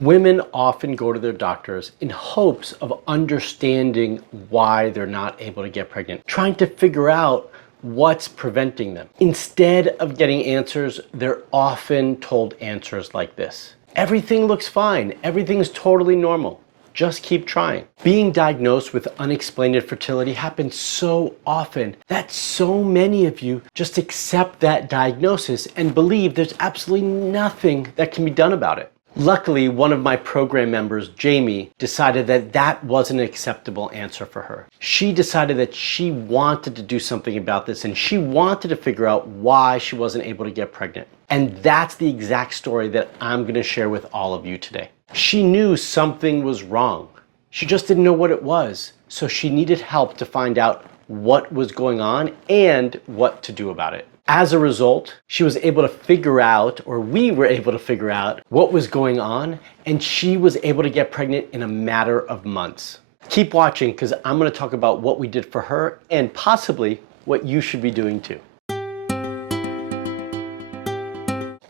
Women often go to their doctors in hopes of understanding why they're not able to get pregnant, trying to figure out what's preventing them. Instead of getting answers, they're often told answers like this. Everything looks fine. Everything's totally normal. Just keep trying. Being diagnosed with unexplained infertility happens so often that so many of you just accept that diagnosis and believe there's absolutely nothing that can be done about it. Luckily, one of my program members, Jamie, decided that that wasn't an acceptable answer for her. She decided that she wanted to do something about this and she wanted to figure out why she wasn't able to get pregnant. And that's the exact story that I'm going to share with all of you today. She knew something was wrong. She just didn't know what it was. So she needed help to find out what was going on and what to do about it. As a result, she was able to figure out, or we were able to figure out what was going on, and she was able to get pregnant in a matter of months. Keep watching because I'm going to talk about what we did for her and possibly what you should be doing too.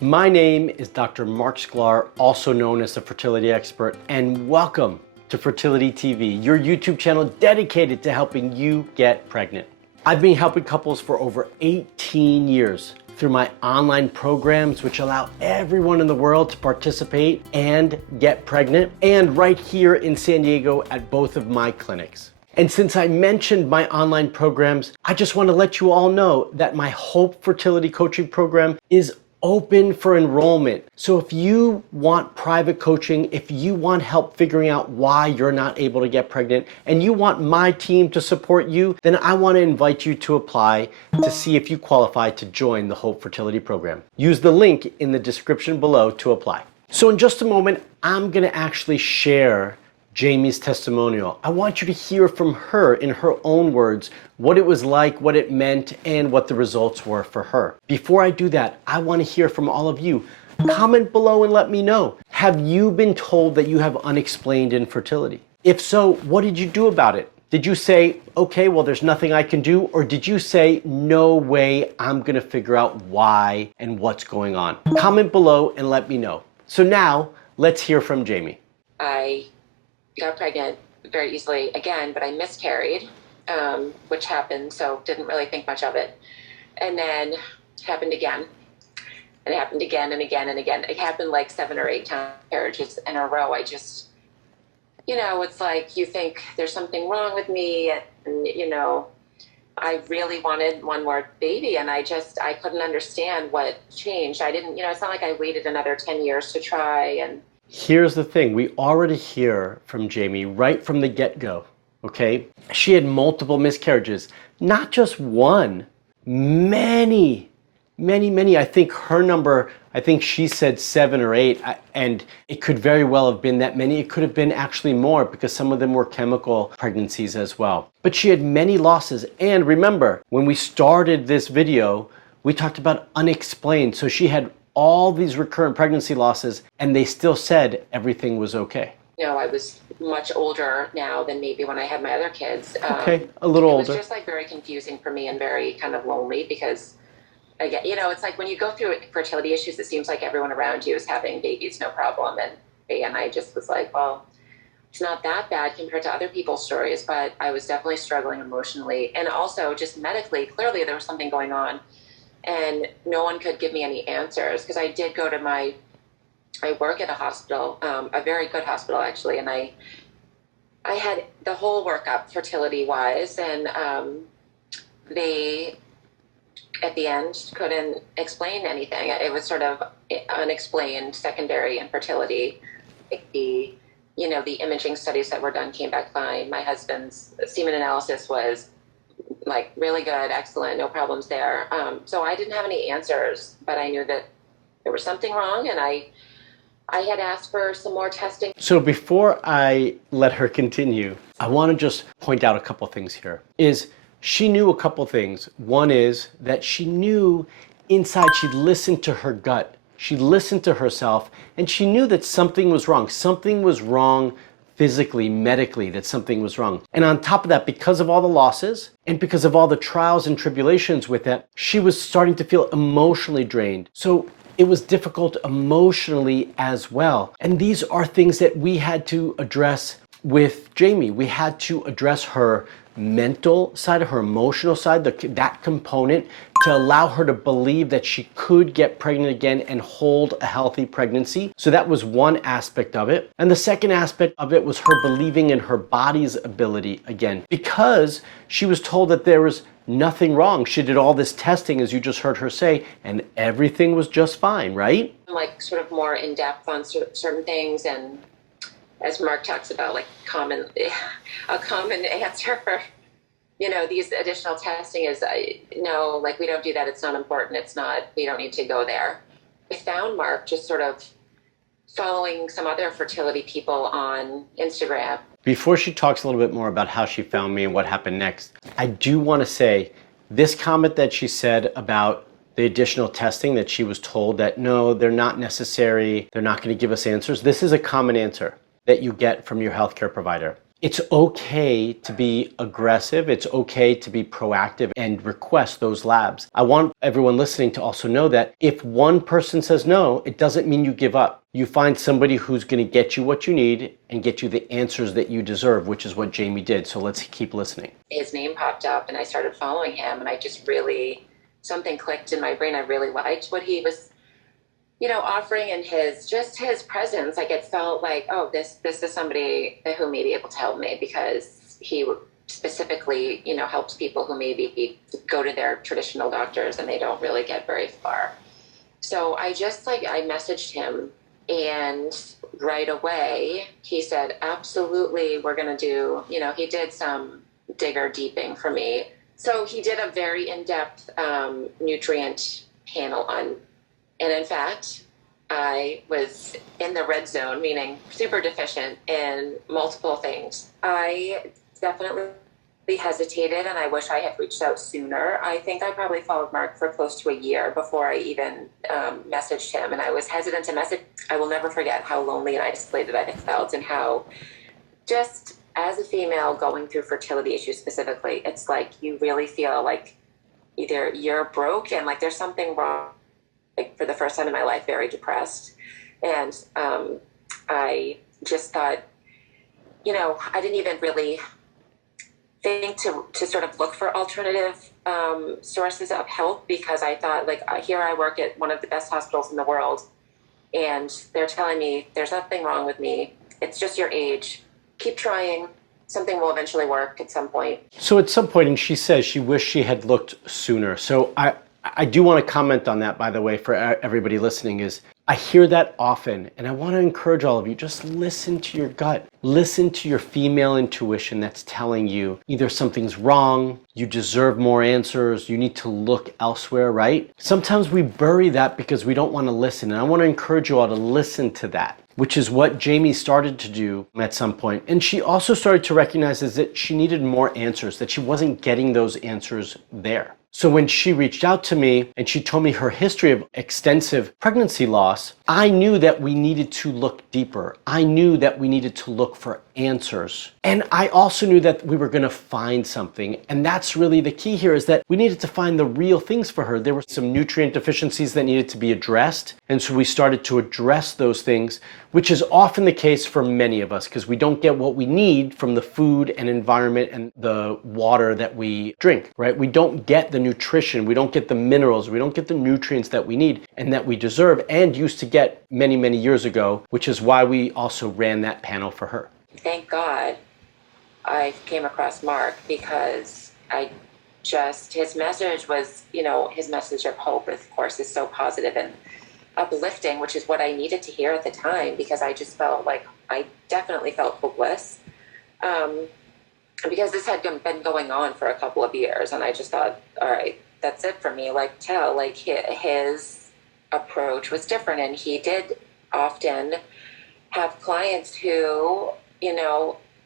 My name is Dr. Marc Sklar, also known as the fertility expert, and welcome to Fertility TV, your YouTube channel dedicated to helping you get pregnant. I've been helping couples for over 18 years through my online programs, which allow everyone in the world to participate and get pregnant, and right here in San Diego at both of my clinics. And since I mentioned my online programs, I just want to let you all know that my Hope Fertility Coaching Program is open for enrollment. So if you want private coaching, if you want help figuring out why you're not able to get pregnant, and you want my team to support you, then I want to invite you to apply to see if you qualify to join the Hope Fertility Program. Use the link in the description below to apply. So in just a moment, I'm going to actually share Jamie's testimonial. I want you to hear from her in her own words what it was like, what it meant, and what the results were for her. Before I do that, I want to hear from all of you. Comment below and let me know. Have you been told that you have unexplained infertility? If so, what did you do about it? Did you say, okay, well, there's nothing I can do? Or did you say, no way, I'm going to figure out why and what's going on? Comment below and let me know. So now, let's hear from Jamie. I got pregnant very easily again, but I miscarried, which happened, so didn't really think much of it. And then it happened again, and it happened again and again and again. It happened like 7 or 8 miscarriages in a row. I just, it's like you think there's something wrong with me, and, I really wanted one more baby, and I couldn't understand what changed. I didn't, it's not like I waited another 10 years to try. And here's the thing, we already hear from Jamie right from the get-go, okay? She had multiple miscarriages, not just one, many. I think her number, I think she said 7 or 8, and it could very well have been that many. It could have been actually more because some of them were chemical pregnancies as well. But she had many losses, and remember, when we started this video, we talked about unexplained, so she had all these recurrent pregnancy losses, and they still said everything was okay. I was much older now than maybe when I had my other kids. Okay, a little older. It was just like very confusing for me and very kind of lonely because, again, it's like when you go through fertility issues, it seems like everyone around you is having babies, no problem. And I just was like, well, it's not that bad compared to other people's stories, but I was definitely struggling emotionally. And also just medically, clearly there was something going on. And no one could give me any answers because I did go to I work at a hospital, a very good hospital actually, and I had the whole workup fertility wise, and they at the end couldn't explain anything. It was sort of unexplained secondary infertility. The imaging studies that were done came back fine. My husband's semen analysis was like really good, excellent, no problems there. So I didn't have any answers, but I knew that there was something wrong, and I had asked for some more testing. So before I let her continue, I want to just point out a couple things here. She knew a couple things. One is that she knew inside, she listened to her gut. She listened to herself, and she knew that something was wrong. Something was wrong physically, medically, that something was wrong. And on top of that, because of all the losses and because of all the trials and tribulations with it, she was starting to feel emotionally drained. So It was difficult emotionally as well. And these are things that we had to address with Jamie. We had to address her mental side, her emotional side, that component, to allow her to believe that she could get pregnant again and hold a healthy pregnancy. So that was one aspect of it. And the second aspect of it was her believing in her body's ability again, because she was told that there was nothing wrong. She did all this testing, as you just heard her say, and everything was just fine, right? Like sort of more in depth on certain things, and as Mark talks about, like a common answer for, these additional testing is, no, like we don't do that. It's not important. It's not, we don't need to go there. I found Mark just sort of following some other fertility people on Instagram. Before she talks a little bit more about how she found me and what happened next, I do want to say this comment that she said about the additional testing, that she was told that no, they're not necessary, they're not going to give us answers. This is a common answer that you get from your healthcare provider. It's okay to be aggressive. It's okay to be proactive and request those labs. I want everyone listening to also know that if one person says no, it doesn't mean you give up. You find somebody who's going to get you what you need and get you the answers that you deserve, which is what Jamie did. So let's keep listening. His name popped up and I started following him, and I just really, something clicked in my brain. I really liked what he was offering, and his presence. Like, it felt like, oh, this is somebody who may be able to help me, because he specifically, helps people who maybe go to their traditional doctors and they don't really get very far. So I just I messaged him, and right away he said, absolutely, we're going to do, he did some digger deeping for me. So he did a very in-depth nutrient panel on. And in fact, I was in the red zone, meaning super deficient in multiple things. I definitely hesitated, and I wish I had reached out sooner. I think I probably followed Mark for close to a year before I even messaged him, and I was hesitant to message. I will never forget how lonely and isolated I felt, and how just as a female going through fertility issues specifically, it's like you really feel like either you're broke and like there's something wrong. Like, for the first time in my life, very depressed. And I just thought, I didn't even really think to sort of look for alternative sources of help, because I thought, like, here I work at one of the best hospitals in the world, and they're telling me there's nothing wrong with me. It's just your age. Keep trying. Something will eventually work at some point. So at some point, and she says she wished she had looked sooner. So I do want to comment on that, by the way, for everybody listening. Is I hear that often, and I want to encourage all of you, just listen to your gut. Listen to your female intuition that's telling you either something's wrong, you deserve more answers, you need to look elsewhere, right? Sometimes we bury that because we don't want to listen, and I want to encourage you all to listen to that, which is what Jamie started to do at some point. And she also started to recognize is that she needed more answers, that she wasn't getting those answers there. So when she reached out to me and she told me her history of extensive pregnancy loss, I knew that we needed to look deeper. I knew that we needed to look for answers. And I also knew that we were going to find something. And that's really the key here, is that we needed to find the real things for her. There were some nutrient deficiencies that needed to be addressed. And so we started to address those things, which is often the case for many of us, because we don't get what we need from the food and environment and the water that we drink, right? We don't get the nutrition, we don't get the minerals, we don't get the nutrients that we need and that we deserve and used to get many, many years ago, which is why we also ran that panel for her. Thank God I came across Mark, because his message was, his message of hope, of course, is so positive and uplifting, which is what I needed to hear at the time, because I just felt like I definitely felt hopeless. Because this had been going on for a couple of years, and I just thought, all right, that's it for me. Like, his approach was different, and he did often have clients who,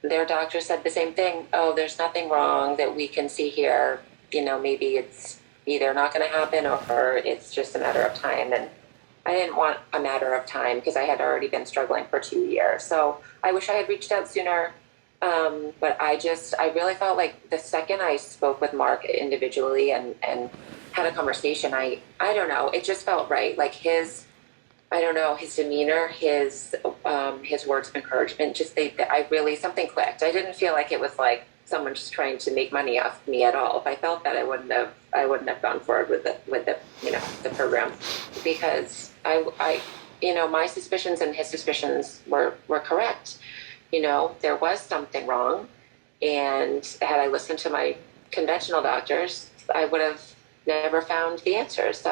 their doctor said the same thing. Oh, there's nothing wrong that we can see here. Maybe it's either not going to happen or it's just a matter of time. And I didn't want a matter of time, because I had already been struggling for 2 years. So I wish I had reached out sooner. But I really felt like the second I spoke with Mark individually and had a conversation, I don't know, it just felt right. Like his, I don't know, his demeanor, his words of encouragement, just I really, something clicked. I didn't feel like it was like someone just trying to make money off me at all. If I felt that, I wouldn't have gone forward with the the program, because I my suspicions and his suspicions were correct. There was something wrong, and had I listened to my conventional doctors, I would have never found the answers.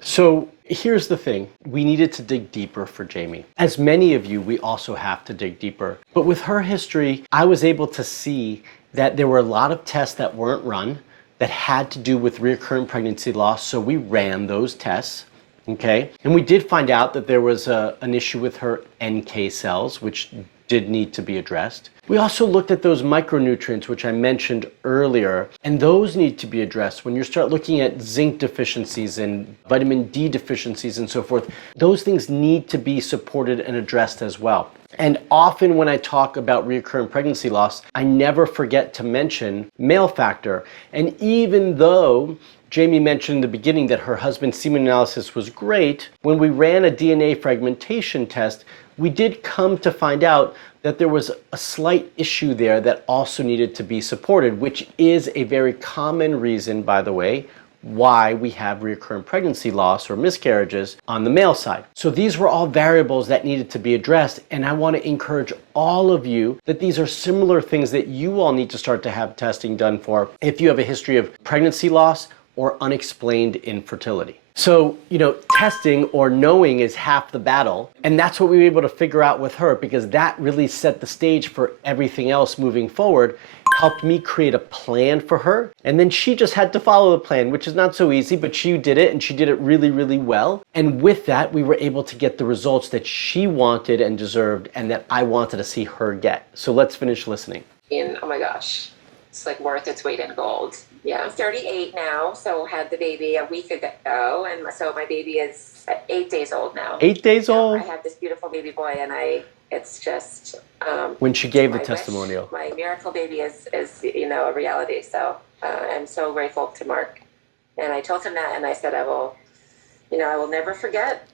So here's the thing. We needed to dig deeper for Jamie. As many of you, we also have to dig deeper. But with her history, I was able to see that there were a lot of tests that weren't run that had to do with recurrent pregnancy loss. So we ran those tests, okay? And we did find out that there was an issue with her NK cells, which did need to be addressed. We also looked at those micronutrients, which I mentioned earlier, and those need to be addressed. When you start looking at zinc deficiencies and vitamin D deficiencies and so forth, those things need to be supported and addressed as well. And often when I talk about recurrent pregnancy loss, I never forget to mention male factor. And even though Jamie mentioned in the beginning that her husband's semen analysis was great, when we ran a DNA fragmentation test, we did come to find out that there was a slight issue there that also needed to be supported, which is a very common reason, by the way, why we have recurrent pregnancy loss or miscarriages on the male side. So these were all variables that needed to be addressed, and I want to encourage all of you that these are similar things that you all need to start to have testing done for if you have a history of pregnancy loss or unexplained infertility. So, testing or knowing is half the battle. And that's what we were able to figure out with her, because that really set the stage for everything else moving forward, helped me create a plan for her. And then she just had to follow the plan, which is not so easy, but she did it, and she did it really, really well. And with that, we were able to get the results that she wanted and deserved, and that I wanted to see her get. So let's finish listening. Oh my gosh, it's like worth its weight in gold. Yeah, I'm 38 now, so had the baby a week ago, and so my baby is 8 days old now. 8 days old? I have this beautiful baby boy, and it's just... when she gave the testimonial. My miracle baby is a reality, so I'm so grateful to Marc. And I told him that, and I said I will never forget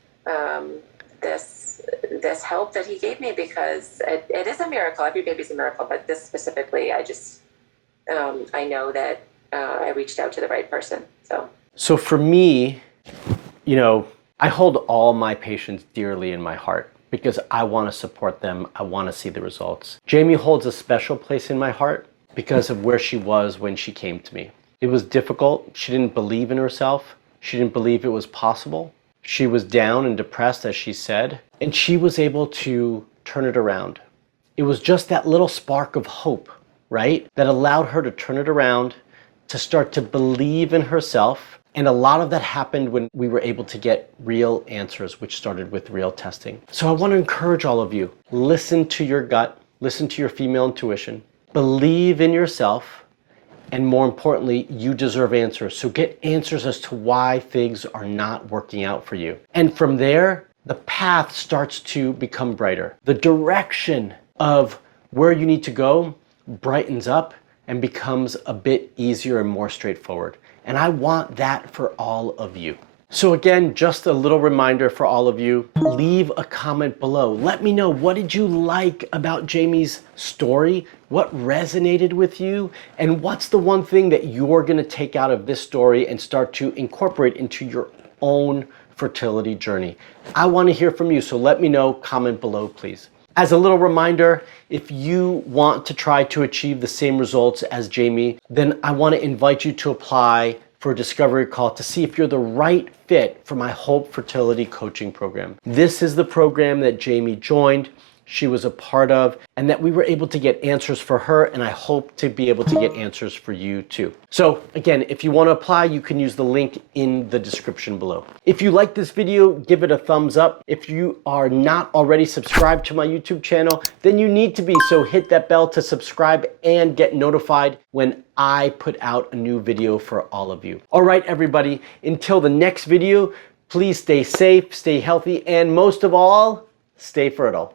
this help that he gave me, because it is a miracle. Every baby's a miracle, but this specifically, I know that I reached out to the right person. So for me, I hold all my patients dearly in my heart because I want to support them. I want to see the results. Jamie holds a special place in my heart because of where she was when she came to me. It was difficult. She didn't believe in herself. She didn't believe it was possible. She was down and depressed, as she said, and she was able to turn it around. It was just that little spark of hope, right, that allowed her to turn it around, to start to believe in herself. And a lot of that happened when we were able to get real answers, which started with real testing. So I want to encourage all of you, listen to your gut, listen to your female intuition, believe in yourself, and more importantly, you deserve answers. So get answers as to why things are not working out for you. And from there, the path starts to become brighter. The direction of where you need to go brightens up and becomes a bit easier and more straightforward. And I want that for all of you. So again, just a little reminder for all of you, leave a comment below. Let me know, what did you like about Jamie's story? What resonated with you? And what's the one thing that you're gonna take out of this story and start to incorporate into your own fertility journey? I wanna hear from you, so let me know, comment below, please. As a little reminder, if you want to try to achieve the same results as Jamie, then I want to invite you to apply for a discovery call to see if you're the right fit for my Hope Fertility Coaching Program. This is the program that Jamie joined, she was a part of, and that we were able to get answers for her, and I hope to be able to get answers for you too. So again, if you want to apply, you can use the link in the description below. If you like this video, give it a thumbs up. If you are not already subscribed to my YouTube channel, then you need to be, so hit that bell to subscribe and get notified when I put out a new video for all of you. All right, everybody, until the next video, please stay safe, stay healthy, and most of all, stay fertile.